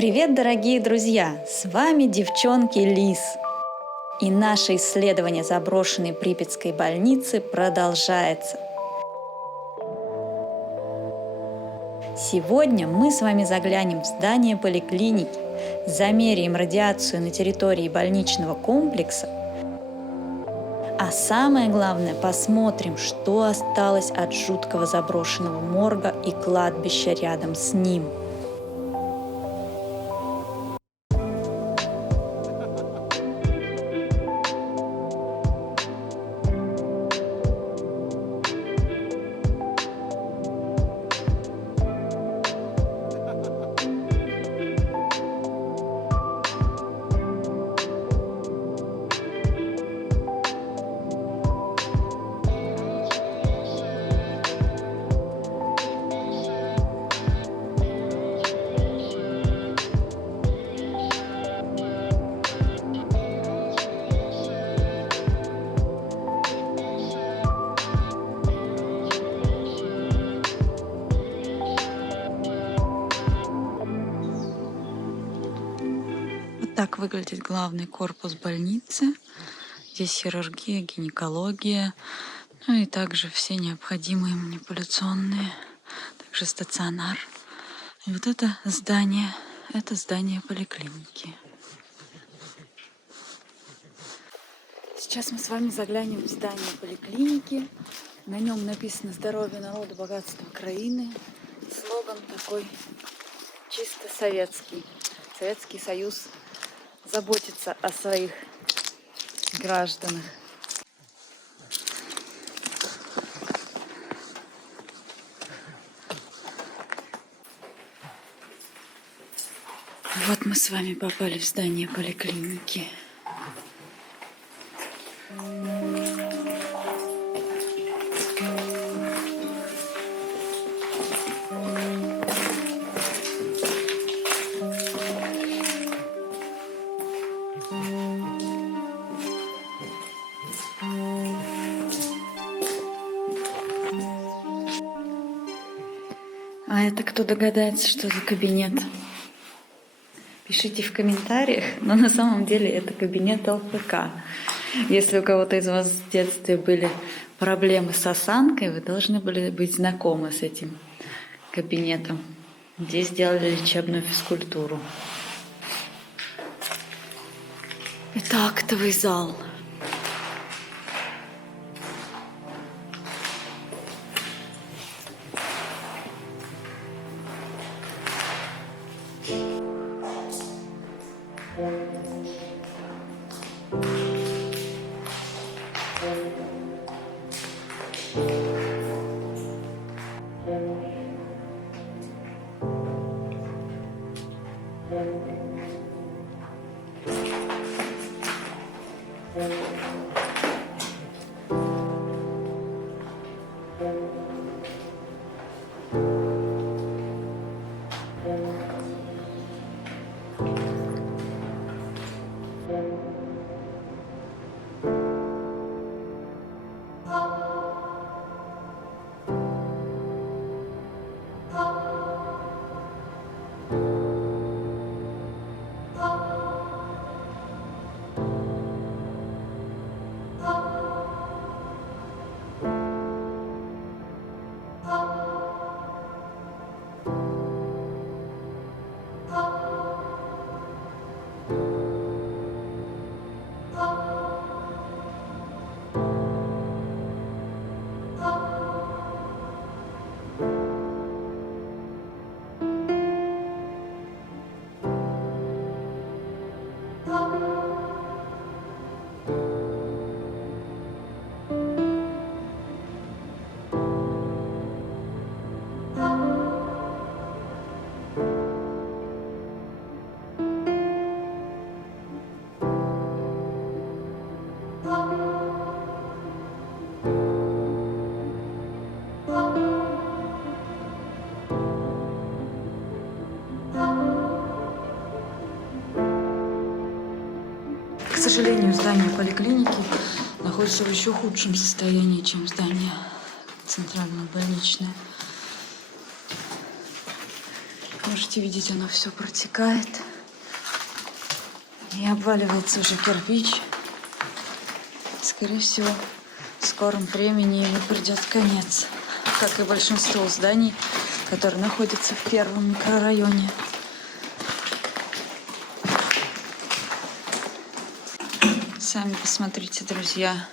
Привет, дорогие друзья! С вами девчонки Лис. И наше исследование заброшенной Припятской больницы продолжается. Сегодня мы с вами заглянем в здание поликлиники, замеряем радиацию на территории больничного комплекса, а самое главное, посмотрим, что осталось от жуткого заброшенного морга и кладбища рядом с ним. Так выглядит главный корпус больницы. Здесь хирургия, гинекология, ну и также все необходимые манипуляционные, также стационар. И вот это здание поликлиники. Сейчас мы с вами заглянем в здание поликлиники. На нем написано «Здоровье народу, богатство краины». Слоган такой чисто советский. Советский Союз заботится о своих гражданах. Вот мы с вами попали в здание поликлиники. А это кто догадается, что за кабинет? Пишите в комментариях, но на самом деле это кабинет ЛФК. Если у кого-то из вас в детстве были проблемы с осанкой, вы должны были быть знакомы с этим кабинетом. Здесь делали лечебную физкультуру. Это актовый зал. К сожалению, здание поликлиники находится в еще худшем состоянии, чем здание центральное больничное. можете видеть, оно все протекает. И обваливается уже кирпич. Скорее всего, в скором времени ему придет конец, как и большинству зданий, которые находятся в первом микрорайоне. Сами посмотрите, друзья.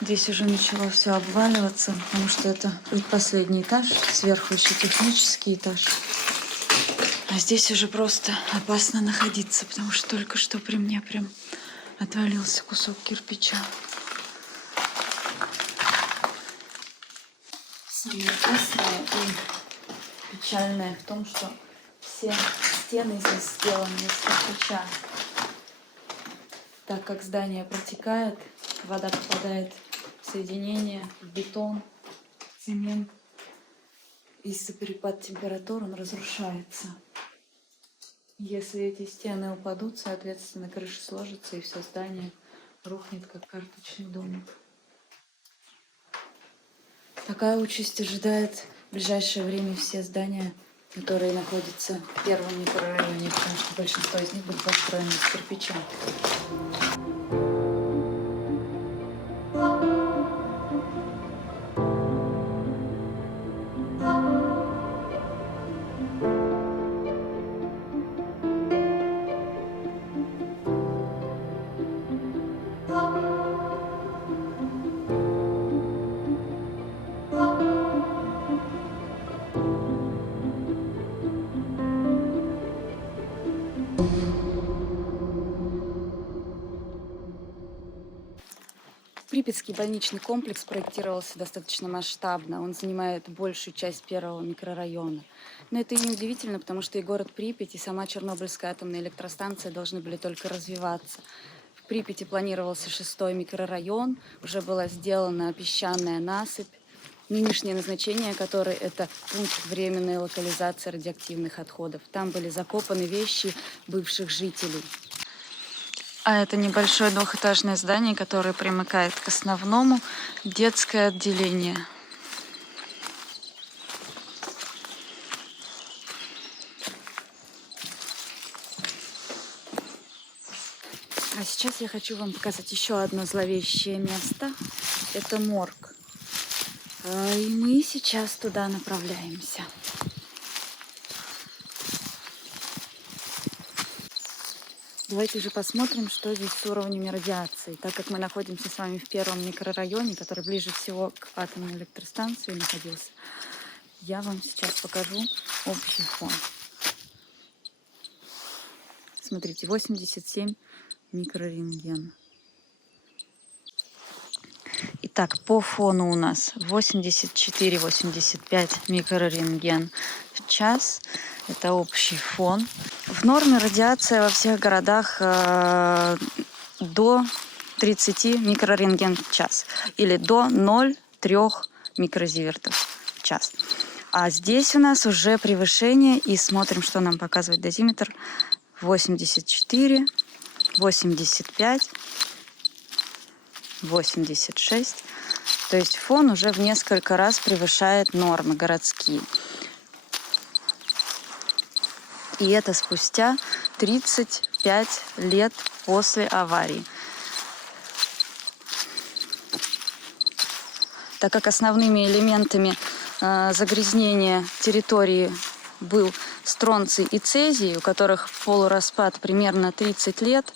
Здесь уже начало все обваливаться, потому что это предпоследний этаж, сверху еще технический этаж. А здесь уже просто опасно находиться, потому что только что при мне прям отвалился кусок кирпича. Самое опасное и печальное в том, что все стены здесь сделаны из кирпича. Так как здание протекает, вода попадает в соединение, в бетон, цемент. Из-за перепада температур он разрушается. Если эти стены упадут, соответственно, крыша сложится, и все здание рухнет, как карточный домик. Такая участь ожидает в ближайшее время все здания, которые находятся в первом микрорайоне, потому что большинство из них будет построено из кирпича. Припятский больничный комплекс проектировался достаточно масштабно. Он занимает большую часть первого микрорайона. Но это и не удивительно, потому что и город Припять, и сама Чернобыльская атомная электростанция должны были только развиваться. В Припяти планировался 6-й микрорайон, уже была сделана песчаная насыпь. Нынешнее назначение которой – это пункт временной локализации радиоактивных отходов. Там были закопаны вещи бывших жителей. А это небольшое двухэтажное здание, которое примыкает к основному, детское отделение. А сейчас я хочу вам показать еще одно зловещее место. Это морг. И мы сейчас туда направляемся. Давайте же посмотрим, что здесь с уровнями радиации. Так как мы находимся с вами в первом микрорайоне, который ближе всего к атомной электростанции находился, я вам сейчас покажу общий фон. Смотрите, 87 микрорентген. Итак, по фону у нас 84-85 микрорентген в час. Это общий фон. В норме радиация во всех городах до 30 микрорентген в час или до 0,3 микрозивертов в час. А здесь у нас уже превышение, и смотрим, что нам показывает дозиметр. 84, 85, 86. То есть фон уже в несколько раз превышает нормы городские. И это спустя 35 лет после аварии. Так как основными элементами загрязнения территории был стронций и цезий, у которых полураспад примерно 30 лет,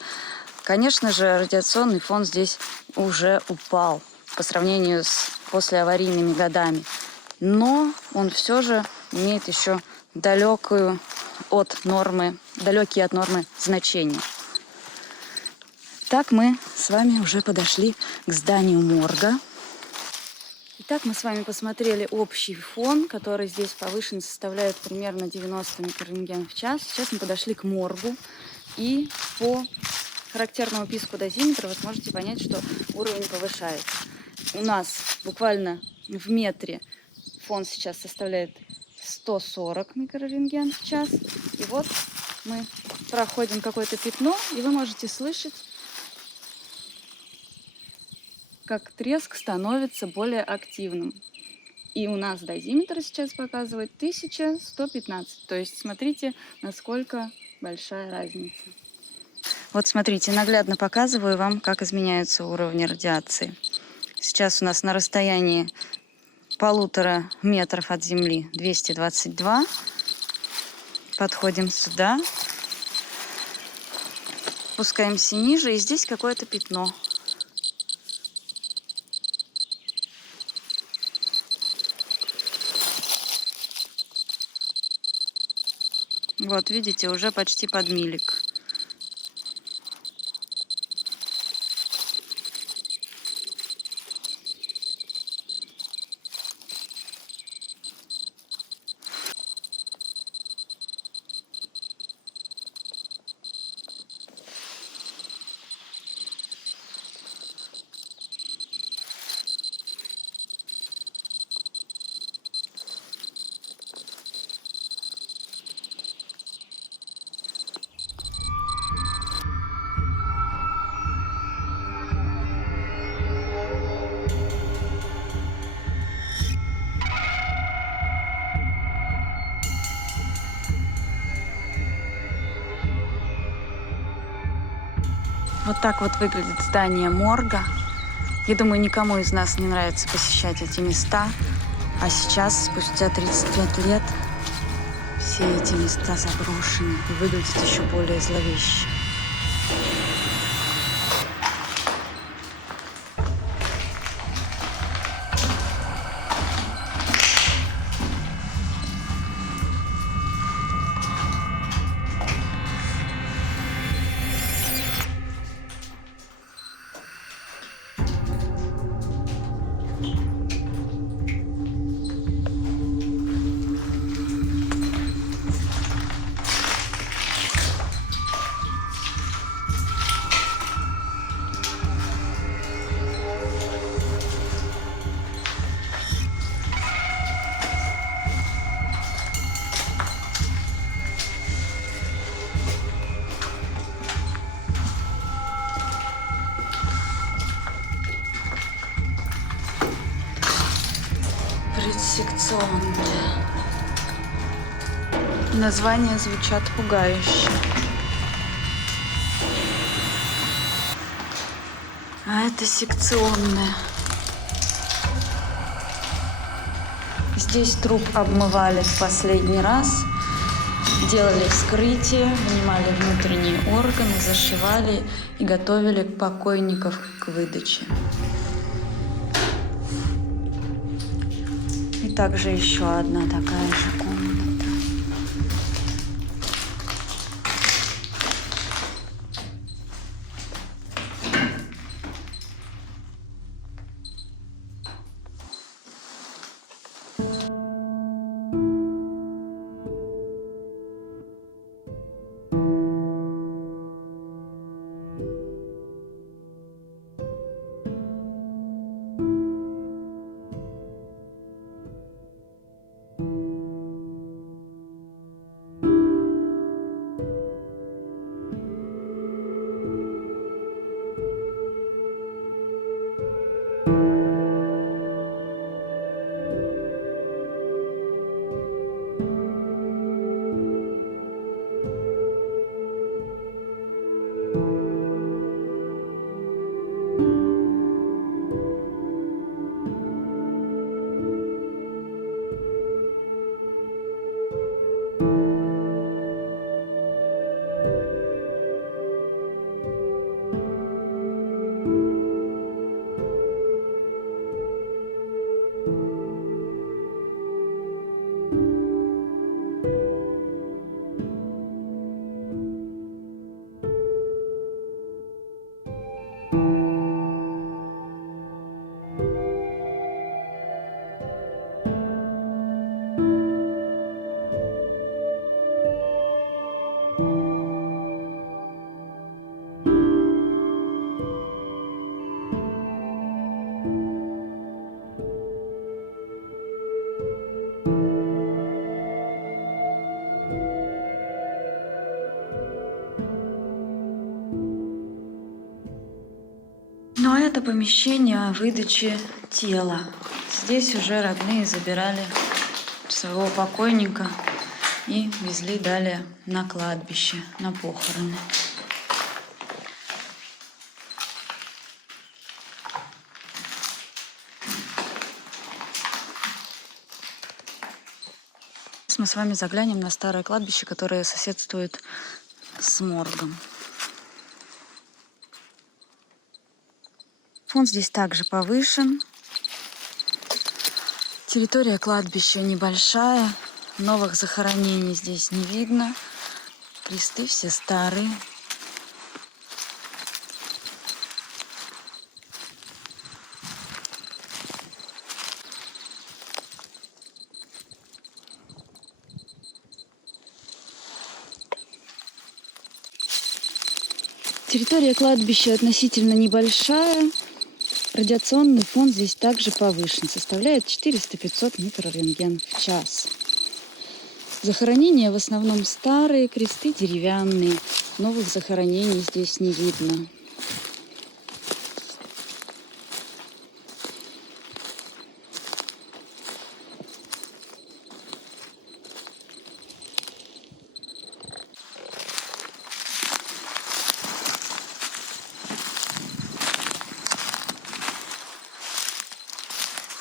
конечно же, радиационный фон здесь уже упал по сравнению с послеаварийными годами. Но он все же имеет еще далекие от нормы значения. Так мы с вами уже подошли к зданию морга. Итак, мы с вами посмотрели общий фон, который здесь повышен, составляет примерно 90 микрорентген в час. Сейчас мы подошли к моргу, и по характерному писку дозиметра вы сможете понять, что уровень повышается. У нас буквально в метре фон сейчас составляет 140 микрорентген в час. И вот мы проходим какое-то пятно, и вы можете слышать, как треск становится более активным. И у нас дозиметр сейчас показывает 1115. То есть смотрите, насколько большая разница. Вот смотрите, наглядно показываю вам, как изменяются уровни радиации. Сейчас у нас на расстоянии 1,5 метров от Земли 222. Подходим сюда. Спускаемся ниже, и здесь какое-то пятно. Вот, видите, уже почти под милик. Вот так вот выглядит здание морга. Я думаю, никому из нас не нравится посещать эти места. А сейчас, спустя 35 лет, все эти места заброшены и выглядят еще более зловеще. Предсекционная. Названия звучат пугающе. А это секционная. Здесь труп обмывали в последний раз, делали вскрытие, вынимали внутренние органы, зашивали и готовили покойников к выдаче. И также еще одна такая же комната. Ну а это помещение выдачи тела. Здесь уже родные забирали своего покойника и везли далее на кладбище, на похороны. Сейчас мы с вами заглянем на старое кладбище, которое соседствует с моргом. Фон здесь также повышен. Территория кладбища небольшая, новых захоронений здесь не видно. Кресты все старые. Территория кладбища относительно небольшая. Радиационный фон здесь также повышен, составляет 400-500 микрорентген в час. Захоронения в основном старые, кресты деревянные. Новых захоронений здесь не видно.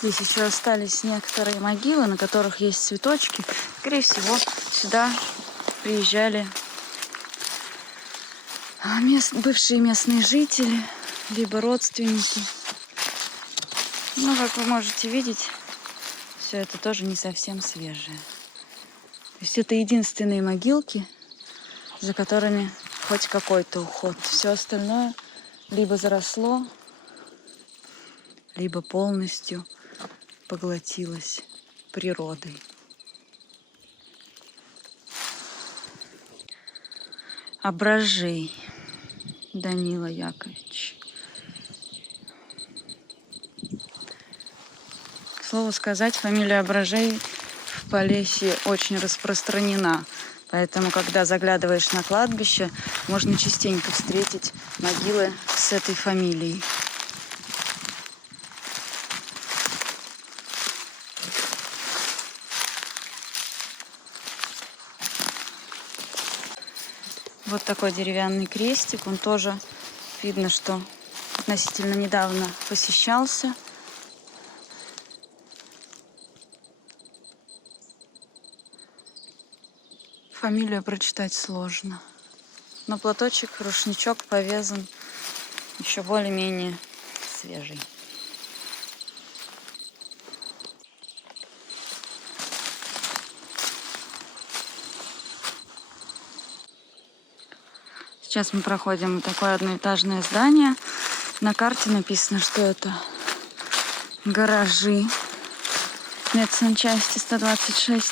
Здесь еще остались некоторые могилы, на которых есть цветочки. Скорее всего, сюда приезжали бывшие местные жители, либо родственники. Но, как вы можете видеть, все это тоже не совсем свежее. То есть это единственные могилки, за которыми хоть какой-то уход. Все остальное либо заросло, либо полностью поглотилась природой. Ображей Данила Яковлевич. К слову сказать, фамилия Ображей в Полесье очень распространена. Поэтому, когда заглядываешь на кладбище, можно частенько встретить могилы с этой фамилией. Вот такой деревянный крестик. Он тоже видно, что относительно недавно посещался. Фамилию прочитать сложно. Но платочек, рушничок повязан еще более-менее свежий. Сейчас мы проходим вот такое одноэтажное здание. На карте написано, что это гаражи медсанчасти 126.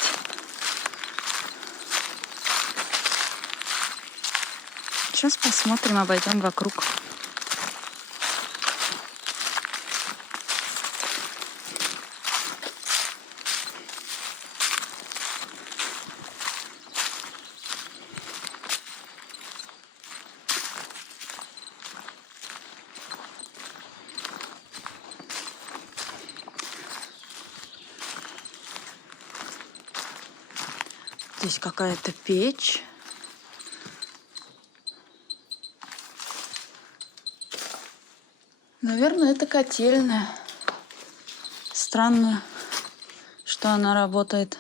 Сейчас посмотрим, обойдем вокруг. Здесь какая-то печь. Наверное, это котельная. Странно, что она работает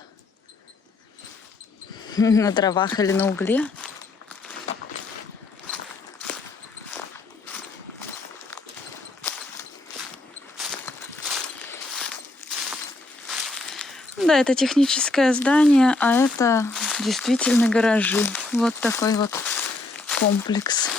на дровах или на угле. Да, это техническое здание, а это действительно гаражи. Вот такой вот комплекс.